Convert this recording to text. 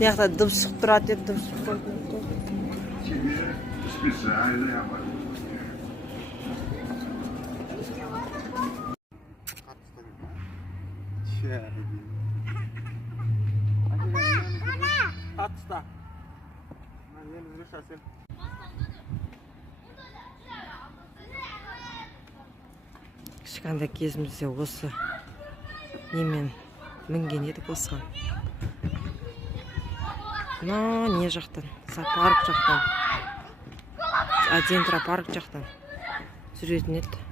Яқта дыбыс шығып тұрады деп дыбыс шығып тұрады. Тебе специальный оборудование. Қатыста. Елімізге шәсен. Кішкентай кезімізде осы немен мінген едік осыған. Не жақтан, зоопарк жақтан, Адентропарк жақтан жүретін еді.